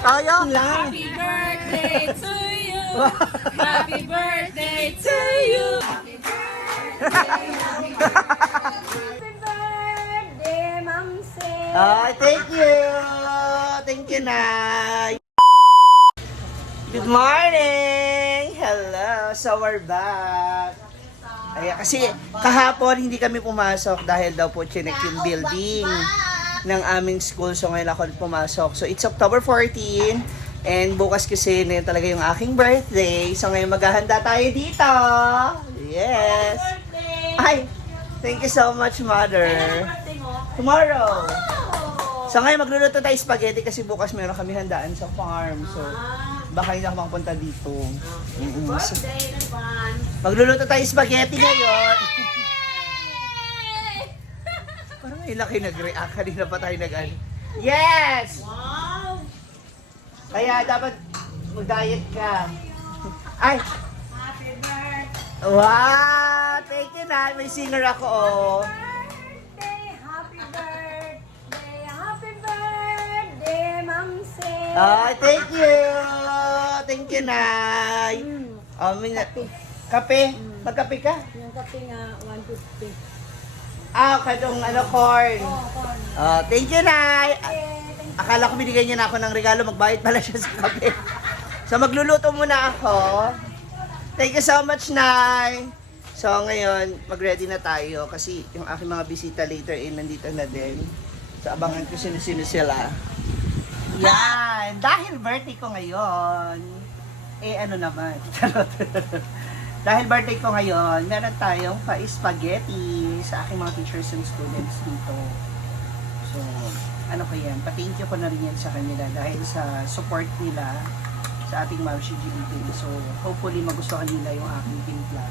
Kaya? Happy birthday to you. Happy birthday to you. Happy birthday, Mamsi. Ay, thank you! Thank you, Nay! Good morning! Hello! So, we're back. Ay, kasi kahapon hindi kami pumasok dahil daw po chinek yung building ng aming school. So, ngayon ako pumasok. So, it's October 14 and bukas kasi na yun talaga yung aking birthday. So, ngayon maghahanda tayo dito. Yes! Ay! Thank you so much, Mother. Tomorrow. So ngayon magluluto tayo spaghetti kasi bukas meron kami handaan sa farm. So baka hindi ako makapunta dito. So, magluluto tayo spaghetti ngayon. Parang ngayon lang kayo nag-react. Kanina pa tayo nag-ano. Yes! Wow! Kaya dapat mag-diet ka. Ay! Happy birthday! Wow! Thank you, na. May singer ako, oh. Happy birthday! Happy birthday, Mamsi! Ay, thank you! Thank you, Nay! Oh, may kape? Magkape ka? Yung kape nga, 150. Ah, kadong ano, corn. corn. Oh, thank you, Nay! Akala ko binigay niya na ako ng regalo, magbayad pala siya sa kape. So, magluluto muna ako. Thank you so much, Nay! So, ngayon, mag-ready na tayo kasi yung aking mga bisita later nandito na din. So, abangan ko sino-sino sila. Yan! Dahil birthday ko ngayon, ano naman, dahil birthday ko ngayon, meron tayong pa-spaghetti sa aking mga teachers and students dito. So, ano ko yan, pa-thank you ko na rin yan sa kanila dahil sa support nila sa ating Marcy GBT. So, hopefully magustuhan nila yung aking timpla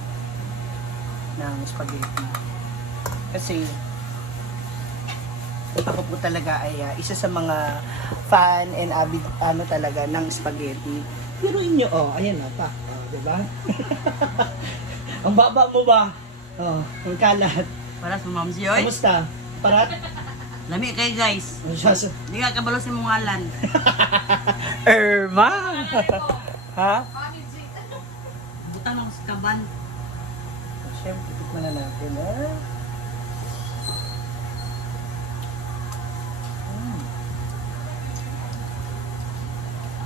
ng spaghetti. Kasi, ako po talaga ay isa sa mga fan and avid talaga ng spaghetti. Piruin nyo, ayan pa. Diba? Ang baba mo ba? Ang kalat. Para sa Mamsi, oy. Kamusta? Parat? Lami kay guys. Di ka kabalo si mong ngalan. Irma! Ha? Butang lang sa kaban. Siyempre, tikman na natin, ha?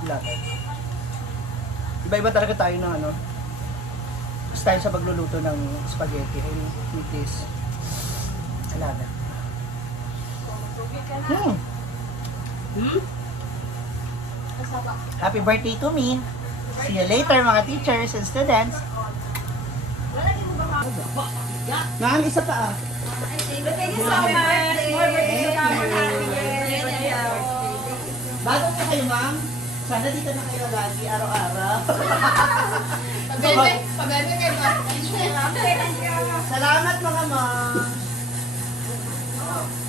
Lahat. Iba-iba talaga tayo ng ano. Basta tayo sa pagluluto ng spaghetti. Ay, with this. Alada. Happy birthday to me. See you later mga teachers and students. Ma'am, isa pa ah. Thank you so much! More birthday to come! Happy birthday! Bago na kayo ma'am. Sana dito na kayo lagi, araw-araw. Paganda kayo ba? Salamat mga ma'am.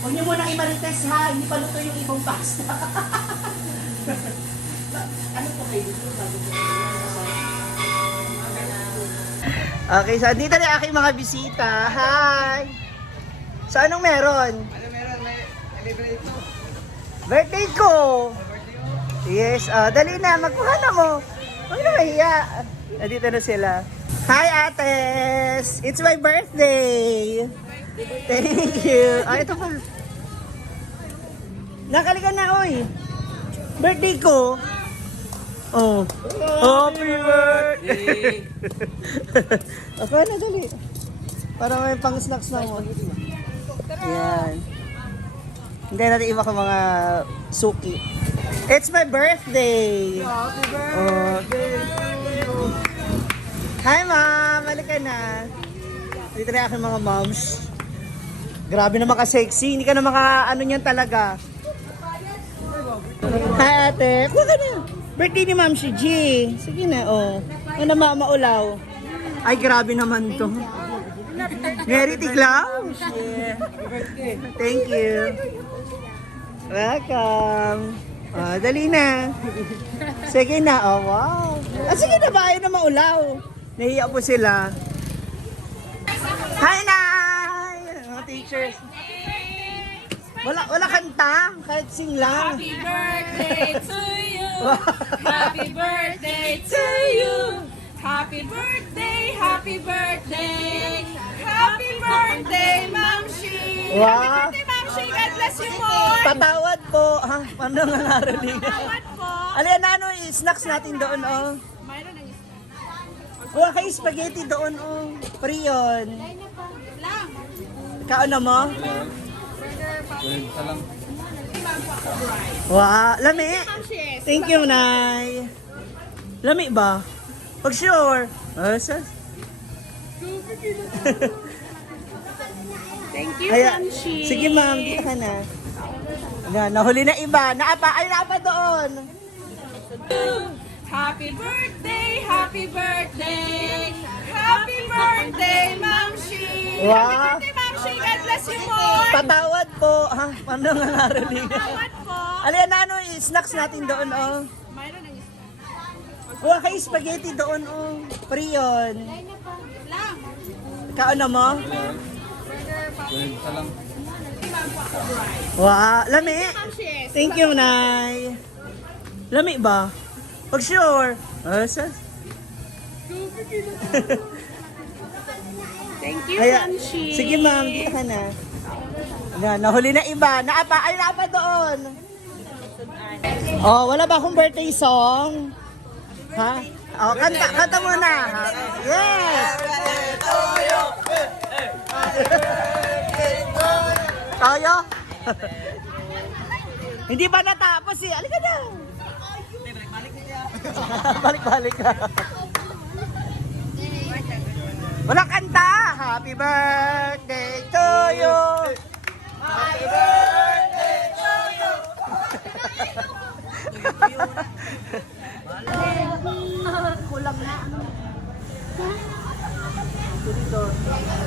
Huwag niyo munang imarites ha, hindi pa luto yung ibang pasta. Ano po kayo dito? Okay, so dito na aking mga bisita. Hi! So anong meron? Ano meron? May libre ito. Birthday ko! Yes, dali na, magkuha na mo. Huwag na mahiya. Nandito na sila. Hi, Ates! It's my birthday! Thank you! Ito pa. Nakalikan na, oy! Birthday ko! Oh. Happy birthday! Okay na, dali. Para may pang-snacks na mo. Yan. Hindi natin iba ka mga suki. It's my birthday! Happy birthday to you. Hi, Mom! Halika na. Dito na aking mga moms. Grabe naman ka-sexy. Hindi ka na maka-ano niyan talaga. Hi, ate. Kuha ka na. Birthday ni Ma'am si G. Sige na, oh. Ano maulaw? Ay, grabe naman to. Merry Tiglaw. Thank you. Welcome. Dali na. Sige na. Oh, wow. Sige na ba? Ayaw na maulaw. Nahiya po sila. Hi, Nay! Mga teachers. Wala kanta. Kahit sing lang. Happy birthday to you! Happy birthday to you. Happy birthday, happy birthday. Happy birthday, Ma'am Shi. Wow. Happy birthday, Ma'am Shi. God bless you more. Patawad po. Ha? Paano nga narinig? Tawad po. Ano yan, ano, snacks natin doon, oh. Mayroon ng isa. Kuha kayo spaghetti doon, oh. Free yun. Lang. Kaano mo? Wow, lami. Ma'am Shi. Thank you, Nay. Lami ba? Pag sure. Sas. Thank you, Kaya, Ma'am Shi. sige ma'am, dito ka na. Nahuli na iba. Naapa doon. Happy birthday, happy birthday. Happy birthday, Ma'am Shi. Wow. Happy birthday, Ma'am Shi. God bless you more. Patawad po. Ha? Paano nga narinig? Tawad po. Ano yan, ano, snacks natin doon, oh. Mayroon ng isa. Kuha kayo spaghetti doon, oh. Free yun. Lang. Kaano mo? Wow, lami. Ma'am Shi. Thank you, Nay. Lami ba? Pag sure. Sas. Thank you, Kaya, Ma'am Shi. sige ma'am, dito ka na. Nahuli na iba. Naapa doon. Oh, wala ba akong birthday song? Ha? Oh, kanta mo na. Ha? Yes! Toyo? Hindi ba natapos eh? Alika na. Balik-balik ka. Walang kanta. Happy birthday to you. Happy birthday to you. Kulang na.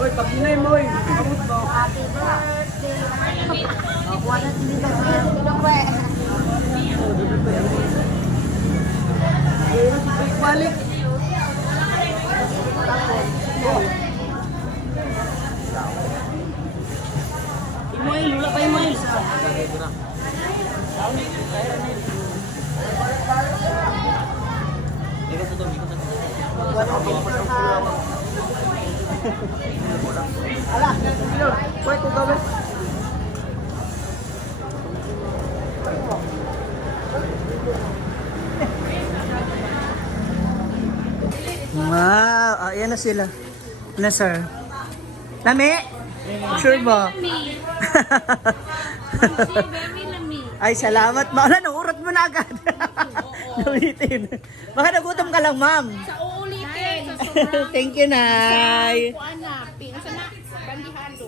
Uy, pag hinay mo eh. Kamot mo. Happy birthday. Wala dito sa Balik. Imoy, lula pa imoy. Ala, yun. Pwede ko gawin. Wow, ayan na sila. Na sir. Lami? Sure ba? Very lami. Ay, salamat. Wala, naurat mo na agad. Naulitin. Baka nagutom ka lang, ma'am. Sa uulitin. Sa sobrang Thank you, Nay. kuan na. Pinasa na. Bandihado.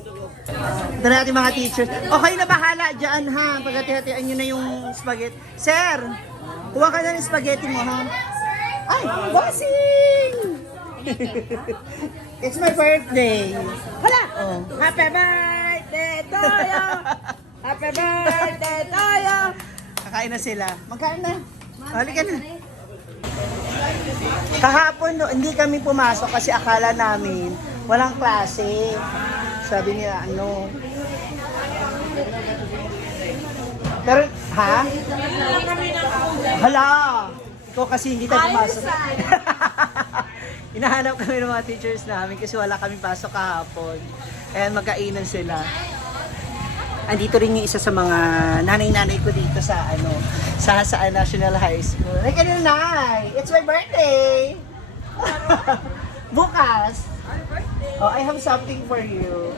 Ito na ating mga teachers. Okay na bahala dyan, ha? Pagkatihatian nyo na yung spaghetti. Sir, kuha ka na ng spaghetti mo, ha? Ay, bossing! It's my birthday. Hala! Oh. Happy birthday to you! Happy birthday to you! Kakain na sila. Magkain na. Halika na. Kahapon, no, hindi kami pumasok kasi akala namin walang klase. Sabi niya, ano. Pero, ha? Hala! Ikaw kasi hindi tayo pumasok. Hinahanap kami ng mga teachers namin kasi wala kami pasok kahapon. Ayan, magkainan sila. Andito rin yung isa sa mga nanay-nanay ko dito sa sa National High School. Ay, kanina, Nay! It's my birthday! Bukas! Oh, I have something for you.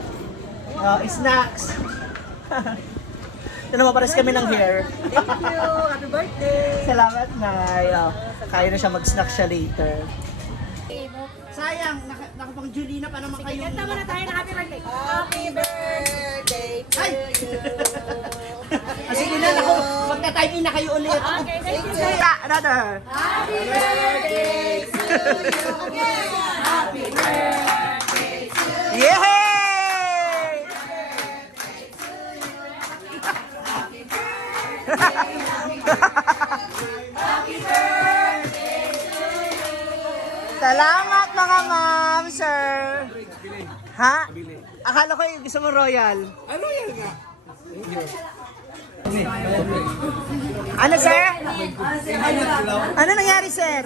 Snacks. Ito naman, pares kami ng hair. Thank you. Happy birthday. Salamat, Nay. Kaya na siya mag-snack siya later. Sayang, nakapang Julina pa naman kayo. Kanta muna tayo na happy birthday. Happy birthday to Ay! you. Sige na, naku, magta-time in na kayo ulit. Okay, thank you. Another. Happy birthday to you again. Happy birthday to you. Yay! Salamat mga ma'am, sir. Ha? Akala ko yung gusto mo royal. Ano yan nga? Thank you. Ano, sir? Ano nangyari, sir?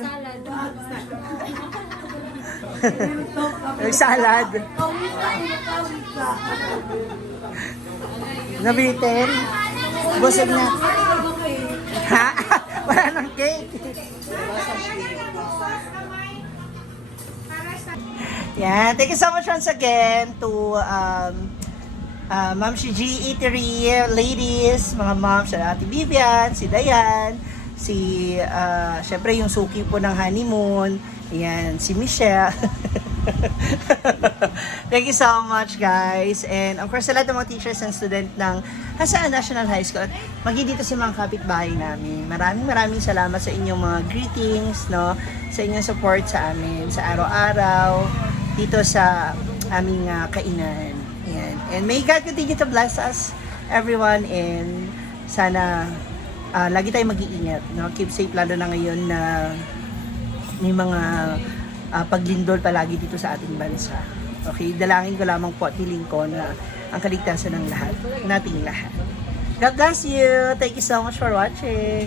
Salad. Nabitin? Busog na. Ha? Wala nang cake. Yan. Thank you so much once again to Ma'am Shiji Eatery, ladies, mga moms, si Ate Vivian, si Dayan, syempre yung suki po ng honeymoon, yan, si Michelle. Thank you so much, guys. And of course, sa lahat ng mga teachers and student ng Hasaan National High School. Magi dito si mga kapitbahay namin. Maraming salamat sa inyong mga greetings, no? Sa inyong support sa amin, sa araw-araw, dito sa aming kainan. Yan. And may God continue to bless us, everyone, and sana lagi tayong mag-iingat, no? Keep safe, lalo na ngayon na may mga paglindol palagi dito sa ating bansa. Okay, dalangin ko lamang po at hiling ko na ang kaligtasan ng lahat, nating lahat. God bless you. Thank you so much for watching.